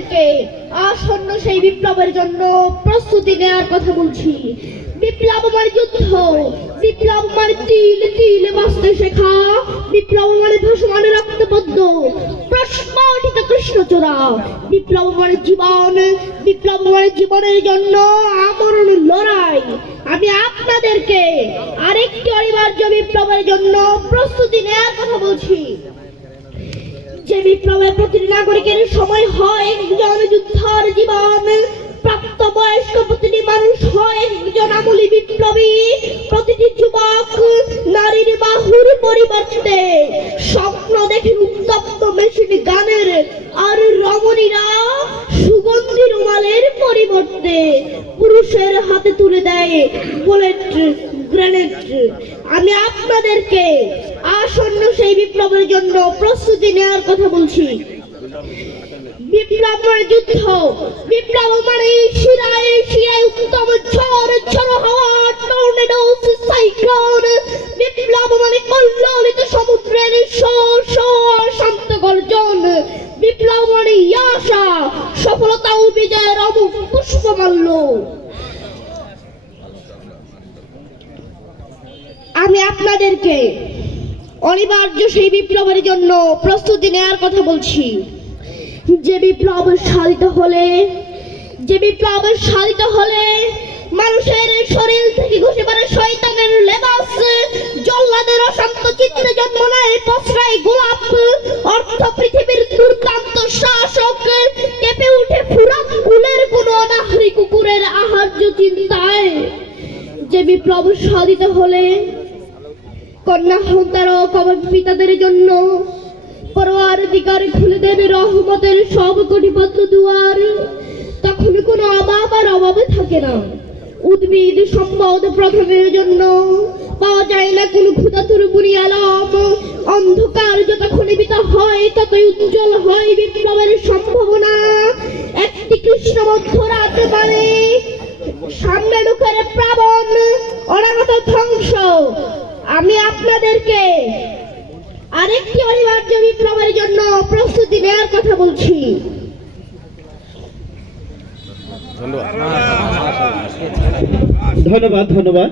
আপনাদেরকে আসন্ন সেই বিপ্লবের জন্য প্রস্তুতি নেওয়ার কথা বলছি। বিপ্লব মানে যুদ্ধ, বিপ্লব মানে তিল তিল বাঁচতে শেখা, বিপ্লব মানে ভাসমান রক্তপদ্ম প্রস্ফুটিত কৃষ্ণচূড়া, বিপ্লব মানে জীবন, বিপ্লব মানে জীবনের জন্য আমরণ লড়াই। আমি আপনাদেরকে আরেকটি অনিবার্য বিপ্লবের জন্য প্রস্তুতি নেওয়ার কথা বলছি। যে বিপ্লবের প্রতিটি নাগরিকের সময় হয় একজন যোদ্ধার জীবন, প্রাপ্ত বয়স্ক প্রতিটি মানুষ হয় একজন আমূলী বিপ্লবী, প্রতিটি যুবক নারীর বাহুর পরিবর্তে স্বপ্ন দেখেন উত্তপ্ত মেশিন গানের, আর রমণীরা সুগন্ধি রুমালের পরিবর্তে পুরুষের হাতে তুলে দেয় বুলেট গ্রেনেড। আমি আপনাদেরকে আসন্ন সেই বিপ্লবের জন্য প্রস্তুতি নেওয়ার কথা বলছি। বিপ্লব মানে যুদ্ধ, বিপ্লব মানে শিরায় শিরায় উত্তম ঝড় ঝড় হাওয়া টর্নেডো সাইক্লোন, বিপ্লব মানে কল্লোলিত সমুদ্রের শান্ত গর্জন, বিপ্লব মানে আশা সফলতা ও বিজয়ের অমুক পুষ্পমাল্য। আমি আপনাদেরকে অনিবার্য সেই বিপ্লবের জন্য প্রস্তুতি নেওয়ার কথা বলছি। যে বিপ্লব সাধিত হলে, যে বিপ্লব সাধিত হলে মানুষের শরীর থেকে ঘুষে পড়ে শয়তানের লেবাস, জল্লাদের অশান্ত চিত্রে জন্ম নেয় পসরায় গোলাপ, অর্থ পৃথিবীর দুর্দান্ত শাসক কেঁপে উঠে ফুরাত কুলের কোন অনাহারী কুকুরের আহার্য চিন্তায়। যে বিপ্লব সাধিত হলে কন্যা সন্তান ও পিতাদের জন্য পরওয়ারদিগার খুলে দেন রহমতের সব কোটিপদ্ম দুয়ার, তখন কোনো অভাব আর অভাবে থাকে না। উদ্ভিদ সম্পদ প্রথমের জন্য পাওয়া যায় না কোনো ক্ষুধাতুর বুড়ি আলম, অন্ধকার যতক্ষণ নিবিত হয় ততই উজ্জ্বল হয় বিপ্লবের সম্ভাবনা। একটি কৃষ্ণবদ্ধ রাত মানে সামনে ঢুকের প্লাবন, অনাগত ধ্বংস। আমি আপনাদেরকে আরেকটি অনিবার্য বিপ্লবের জন্য প্রস্তুতি নেওয়ার কথা বলছি। ধন্যবাদ ধন্যবাদ।